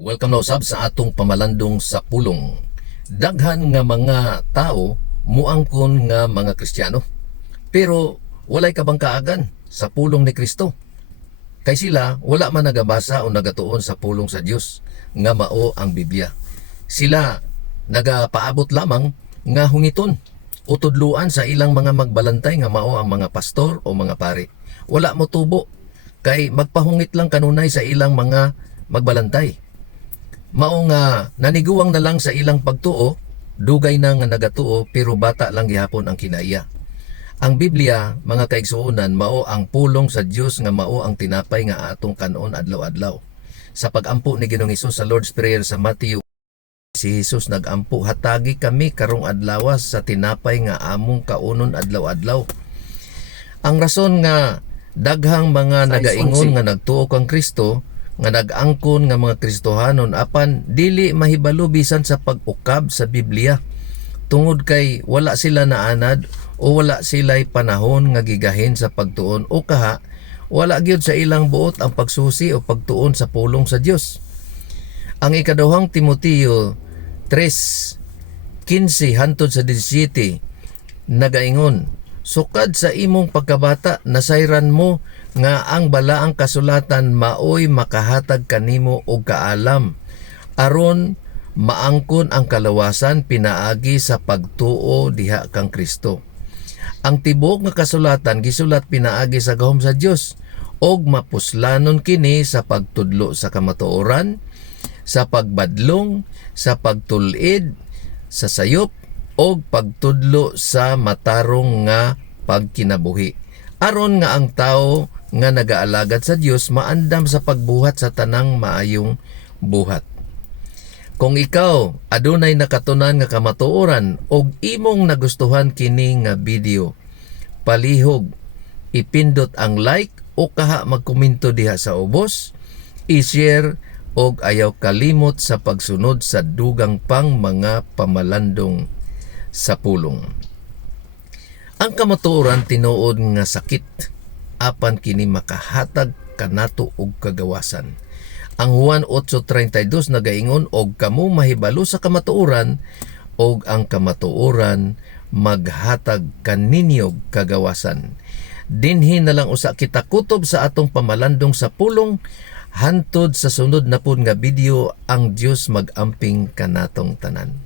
Welcome na usab sa atong pamalandong sa pulong. Daghan nga mga tao muangkon nga mga Kristiyano, pero walay kabangkaagan sa pulong ni Kristo. Kay sila wala man nagabasa o nagatuon sa pulong sa Dios nga mao ang Biblia. Sila nagapaabot lamang nga hungiton o tudluan sa ilang mga magbalantay nga mao ang mga pastor o mga pari. Wala mo tubo kay magpahungit lang kanunay sa ilang mga magbalantay. Mao nga naniguwang na lang sa ilang pagtuo, dugay na nga nagatuo pero bata lang gihapon ang kinaiya. Ang Biblia, mga kaigsuonan, mao ang pulong sa Dios nga mao ang tinapay nga atong kanon adlaw-adlaw. Sa pagampo ni Ginoong Hesus sa Lord's Prayer sa Matthew, si Jesus nagampo, hatagi kami karong adlaw sa tinapay nga among kaunon adlaw-adlaw. Ang rason nga daghang mga nagaingon nga nagtuo kang Kristo, nga nag-angkon nga mga Kristohanon apan dili mahibalo bisan sa pag-ukab sa Biblia, tungod kay wala sila naanad o wala sila'y panahon nga gigahin sa pagtuon o kaha wala gyud sa ilang buot ang pagsusi o pagtuon sa pulong sa Dios. Ang ikaduhang Timoteo 3:15 hantod sa 17 nagaingon, sukad sa imong pagkabata nasayran mo nga ang balaang kasulatan maoy makahatag kanimo og kaalam aron maangkon ang kalawasan pinaagi sa pagtuo diha kang Kristo. Ang tibuok nga kasulatan gisulat pinaagi sa gahom sa Dios og mapuslanon kini sa pagtudlo sa kamatuoran, sa pagbadlong, sa pagtul-id, sa sayop og pagtudlo sa matarong nga pagkinabuhi, aron nga ang tawo nga nagaalagad sa Dios maandam sa pagbuhat sa tanang maayong buhat. Kung ikaw adunay nakatunan nga kamatuoran og imong nagustuhan kini nga video, palihog ipindot ang like o kaha magkomento diha sa ubos, i-share og ayaw kalimot sa pagsunod sa dugang pang mga pamalandong sa pulong. Ang kamatuoran tinuod nga sakit apan kini makahatag kanato og kagawasan. Ang Juan 8:32 nagaingon, og kamo mahibalo sa kamatuoran og ang kamatuoran maghatag kaninyo kagawasan. Dinhi na lang usa kita kutob sa atong pamalandong sa pulong, hantod sa sunod na pud nga video. Ang Dios magamping kanatong tanan.